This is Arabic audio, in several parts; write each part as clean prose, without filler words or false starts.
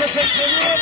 المؤسسة الكبير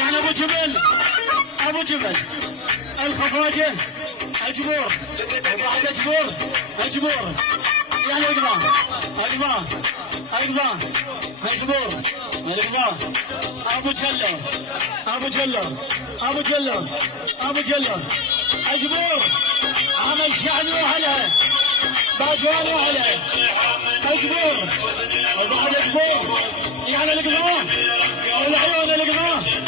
يعني ابو جبل الخفاجه اجبور وبعد اجبور يعني اقضاء اجبور ابو جلو اجبور عمل شعبي وهلا باجواني وهلا اجبور وبعد اجبور يعني الاقضاء والعيون الاقضاء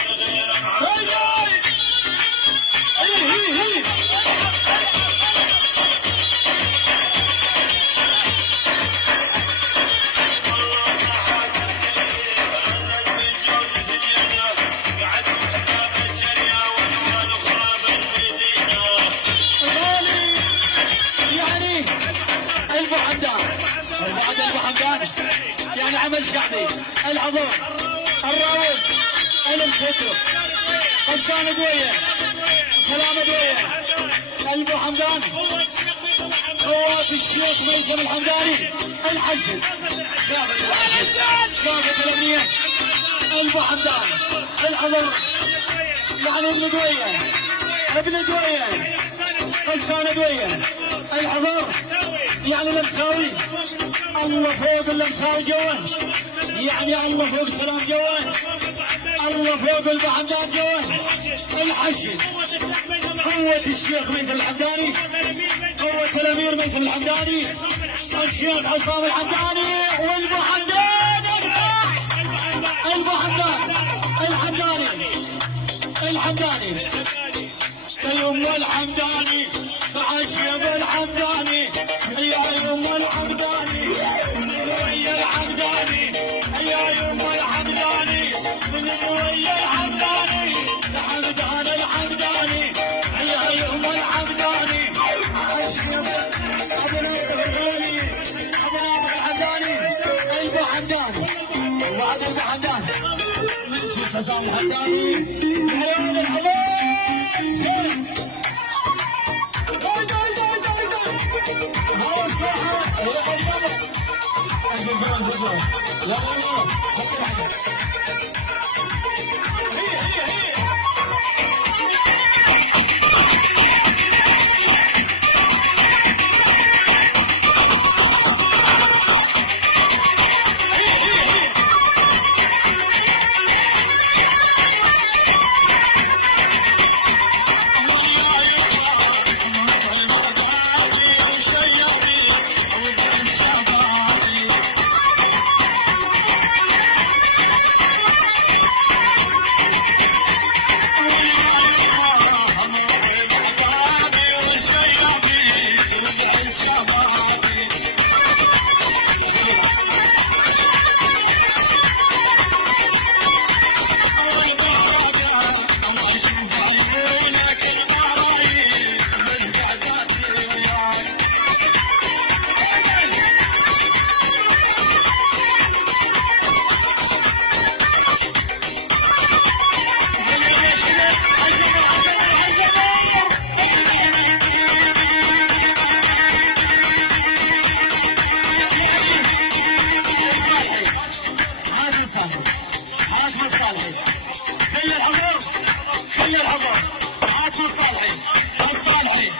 يعني عمل شعبي العظيم الراوي المسكر غسان دويه سلامه دويه ابو حمدان قوات الشيخ ميثم الحمداني الحشد كافه الامنيه ابو حمدان العظيم يعني ابن دويه غسان دويه الحضر يعني المساوي الله فوق المساوي جوان يعني الله فوق سلام جوان الله فوق البحمدان جوان الحشد قوة الشيخ ميثم الحمداني قوة الامير ميثم الحمداني الشيخ عصام الحمداني والبحمدان الحمداني يوم الحمداني بعشب الحمداني يا يوم الحمداني ويا الحمداني يا يوم الحمداني من ويا الحمداني الحمدان الحمداني يا يوم الحمداني عشب ابو الحمداني الحمداني وعد الحمدان من سسام الحمداني عيون الحضور الصالحي خلي الحضور خلي الحضور هاتوا الصالحي الصالحي